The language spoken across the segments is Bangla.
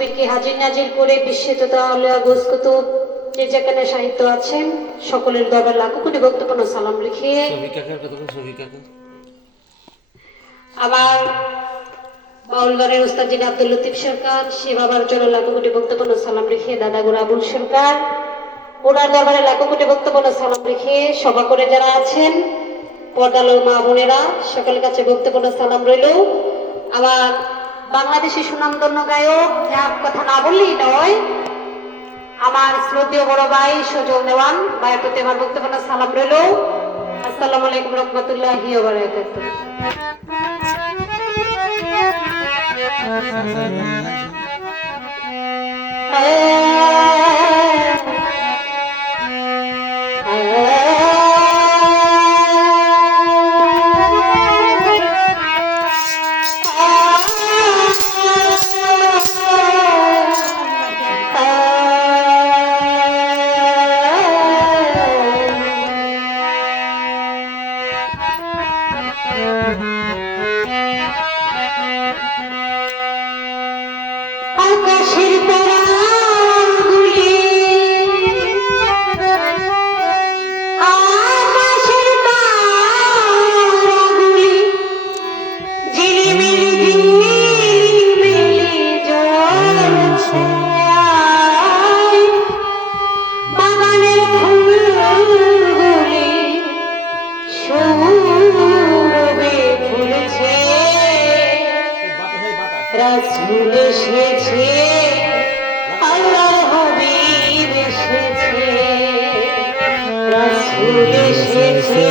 পীরকে হাজির নাজির করে তথা যে যেখানে সাহিত্য আছেন সকলের দরবার লাখো কোটি বক্তব্য সালাম লিখিয়ে ছবি কাকার কথা বল, ছবি কাকা। আমার বাউলবাড়ির উস্তাদ যিনি আব্দুল লতিফ সরকার সে বাবার জন্য লাখো কোটি বক্তব্য সালাম রেখে দাদা গুরু আবুল সরকার ওনার দরবারে লাখো কোটি বক্তব্য সালাম রেখে সভা করে যারা আছেন পর্দালোর মা বোনেরা সকলের কাছে বক্তব্য সালাম রইল। আবার বাংলাদেশি সুনামধন্য গায়ক এক কথা না বললেই নয় আমার শ্রদ্ধেয় বড় ভাই সজল দেওয়ান ভাইয়ের প্রতি আমার বক্তব্য সালাম রইল। আসসালাম আলাইকুম রহমতুল্লাহি ওয়া বারাকাতুহু। আকাশের রাসূল এসেছে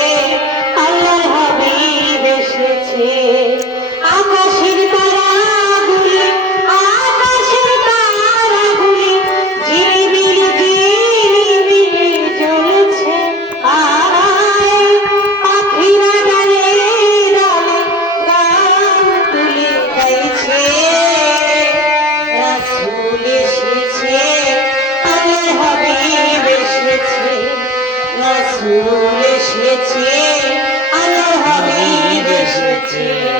এসেছে আলো হাবিব এসেছে।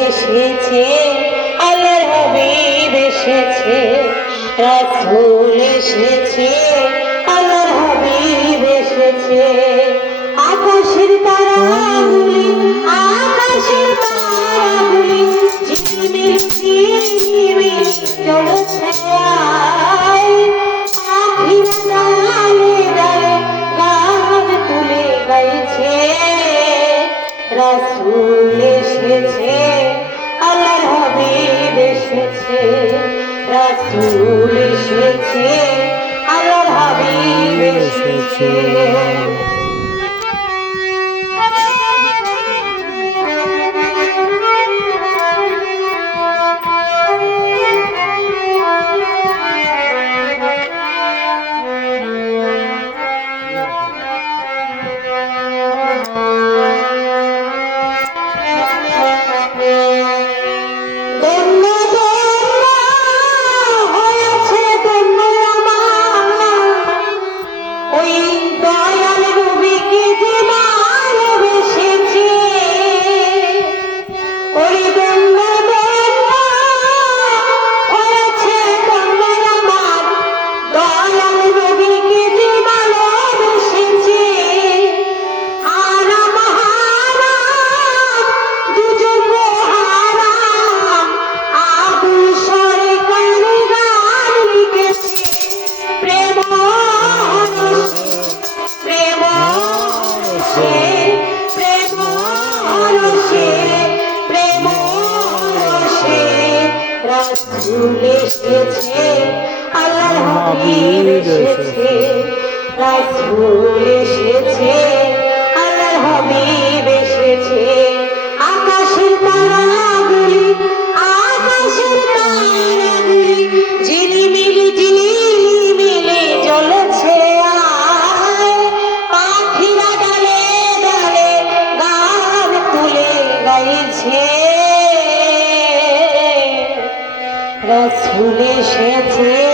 এসেছে আল্লাহ হাবিব এসেছে রাসূল এসেছে। রসুল এসেছে আল্লাহ হাবিব এসেছে। রাসূল এসেছে আল্লাহর হাবিব এসেছে রাসূল এসেছে। রসুল এসেছে।